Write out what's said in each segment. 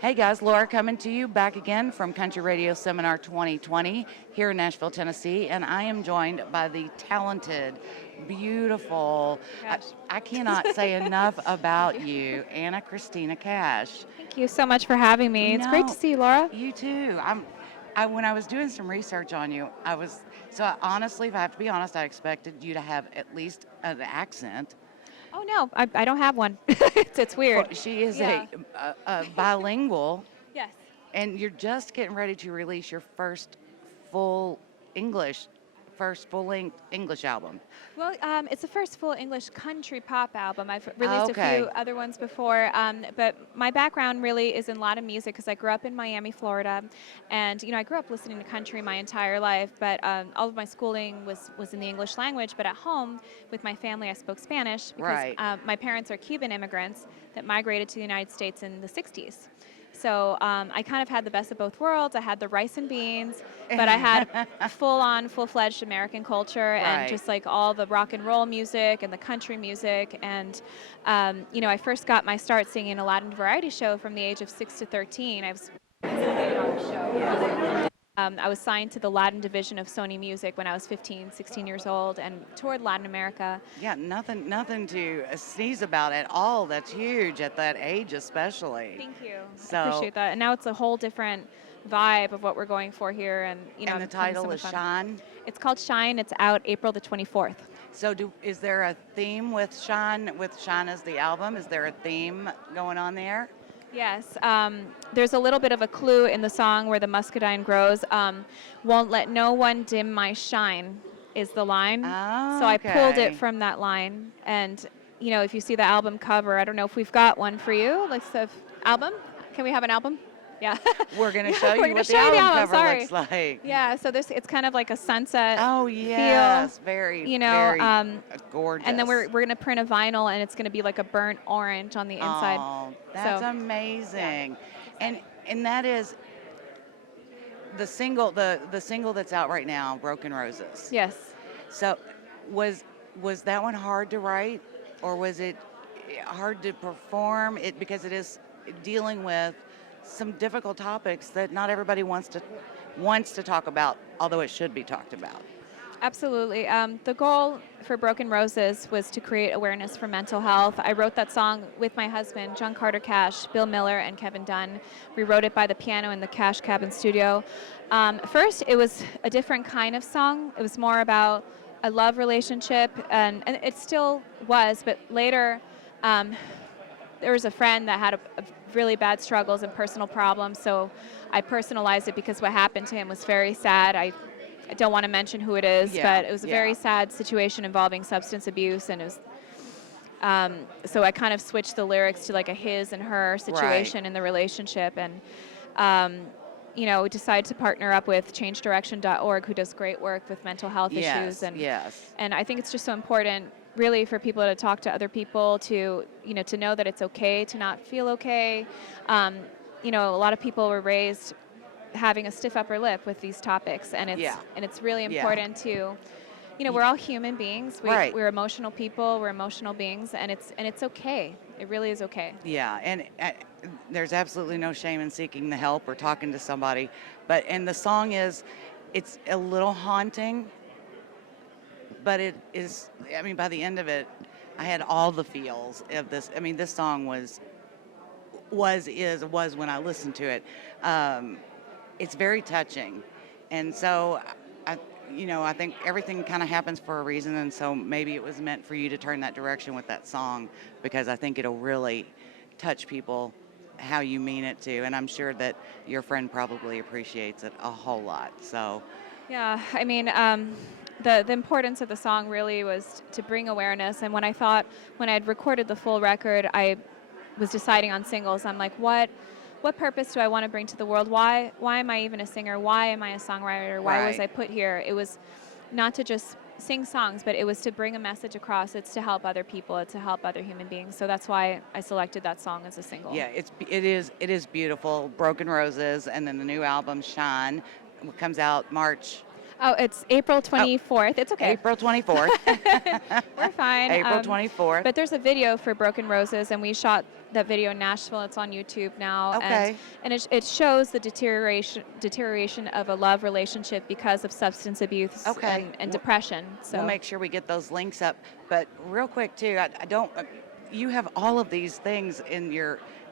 Hey guys, Laura coming to you back again from Country Radio Seminar 2020 here in Nashville, Tennessee, and I am joined by the talented, beautiful, I, Gosh. I cannot say enough about Thank you. you, Ana Cristina Cash. Thank you so much for having me. It's great to No, see you, Laura. you too. When I was doing some research on you, honestly, if I have to be honest, I expected you to have at least an accent. Oh no, I don't have one. It's Well, weird. she is Yeah. a bilingual. Yes. And you're just getting ready to release your full English, first full-length English album. Well, it's the first full English country pop album. I've released a Okay. few other ones before, but my background really is in a lot of music because I grew up in Miami, Florida, and I grew up listening to country my entire life. But all of my schooling was in the English language. But at home with my family, I spoke Spanish because Right. my parents are Cuban immigrants that migrated to the United States in the '60s. So I kind of had the best of both worlds. I had the rice and beans, but I had full-on, full-fledged American culture and Right. just like all the rock and roll music and the country music. And I first got my start singing in a Latin variety show from the age of 6 to 13. I was participating on the show. I was signed to the Latin division of Sony Music when I was 15, 16 years old and toured Latin America. Yeah, nothing to sneeze about at all. That's huge at that age, especially. Thank you. I So, appreciate that. And now it's a whole different vibe of what we're going for here. And, and I'm the having so title much is fun. Shine. It's called Shine. It's out April the 24th. So, is there a theme with Shine? With Shine as the album, is there a theme going on there? Yes, there's a little bit of a clue in the song where the muscadine grows. Won't let no one dim my shine is the line. So I pulled it Okay. from that line. And, if you see the album cover, I don't know if we've got one for you. Like the album? Can we have an album? Yeah. We're going to Yeah, show we're you gonna what the show you album album, cover sorry. looks like. Yeah, so it's kind of like a sunset Oh yes, very, very gorgeous. and then we're going to print a vinyl, and it's going to be like a burnt orange on the inside. Oh, that's So, amazing. yeah. And that is the single that's out right now, Broken Roses. Yes. So was that one hard to write, or was it hard to perform it, because it is dealing with some difficult topics that not everybody wants to talk about, although it should be talked about. Absolutely. The goal for Broken Roses was to create awareness for mental health. I wrote that song with my husband, John Carter Cash, Bill Miller, and Kevin Dunn. We wrote it by the piano in the Cash Cabin studio. First, it was a different kind of song. It was more about a love relationship, and it still was, but later there was a friend that had a really bad struggles and personal problems, so I personalized it because what happened to him was very sad. I don't want to mention who it is, Yeah, but it was a yeah. very sad situation involving substance abuse, and it was, so I kind of switched the lyrics to like a his and her situation in the relationship, and we decided to partner up with changedirection.org, who does great work with mental health issues, and I think it's just so important really for people to talk to other people, to know that it's okay to not feel okay. A lot of people were raised having a stiff upper lip with these topics, and it's really Yeah. important to, we're all human beings. Right. We're emotional people. We're emotional beings, and it's okay. It really is okay. Yeah, and there's absolutely no shame in seeking the help or talking to somebody. And the song it's a little haunting, but it is, I mean, by the end of it, I had all the feels of this. I mean, this song was when I listened to it. It's very touching. And so I think everything kind of happens for a reason, and so maybe it was meant for you to turn that direction with that song, because I think it'll really touch people how you mean it to, and I'm sure that your friend probably appreciates it a whole lot. So, Yeah, I mean, the importance of the song really was to bring awareness. And when I had recorded the full record, I was deciding on singles. I'm like, what purpose do I want to bring to the world? Why am I even a singer? Why am I a songwriter? Why was Right. I put here? It was not to just sing songs, but it was to bring a message across. It's to help other people. It's to help other human beings. So that's why I selected that song as a single. yeah, it is beautiful. Broken Roses, and then the new album Shine comes out March. Oh, it's April 24th. It's okay. April 24th. We're fine. April 24th. But there's a video for Broken Roses, and we shot that video in Nashville. It's on YouTube now. Okay. And it shows the deterioration of a love relationship because of substance abuse Okay. and depression. So We'll make sure we get those links up. But real quick too, I don't. You have all of these things in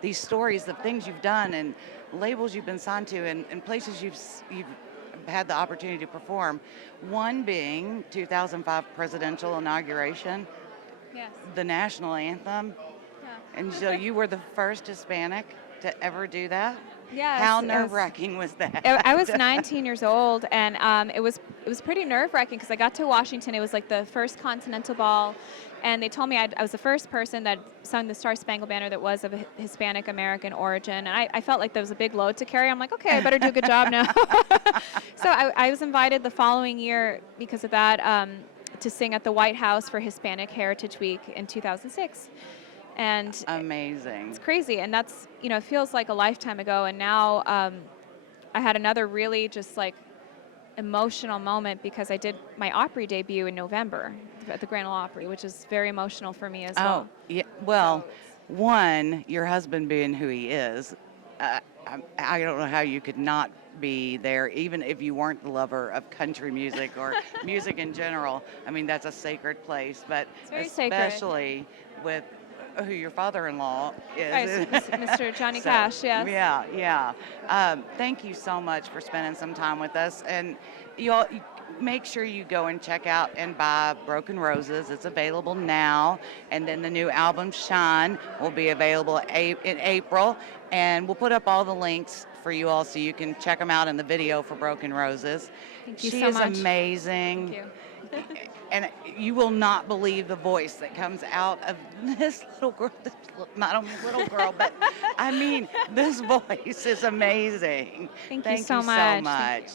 these stories, the things you've done, and labels you've been signed to, and places you've had the opportunity to perform. One being 2005 presidential inauguration, yes. the national anthem, Yeah. and so you were the first Hispanic to ever do that. Yes, How it was- nerve-wracking was that? I was 19 years old, and it was pretty nerve-wracking because I got to Washington. It was like the first Continental Ball, and they told me I was the first person that sung the Star Spangled Banner that was of Hispanic American origin, and I felt like that was a big load to carry. I'm like, okay, I better do a good job now. So I was invited the following year because of that to sing at the White House for Hispanic Heritage Week in 2006. And Amazing. it's crazy, and that's, it feels like a lifetime ago, and now I had another really just like emotional moment because I did my Opry debut in November at the Grand Ole Opry, which is very emotional for me as well. Oh, yeah. Well, one, your husband being who he is, I don't know how you could not be there, even if you weren't the lover of country music or music in general. I mean, that's a sacred place, but It's very sacred. especially with who your father-in-law is. Right, Mr. Johnny So, Cash, yes. Yeah. Thank you so much for spending some time with us. And you all, make sure you go and check out and buy Broken Roses. It's available now. And then the new album, Shine, will be available in April. And we'll put up all the links for you all so you can check them out in the video for Broken Roses. Thank you She so is much. amazing. Thank you. And you will not believe the voice that comes out of this little girl. Not only little girl, but I mean, this voice is amazing. Thank you Thank so you so much. much.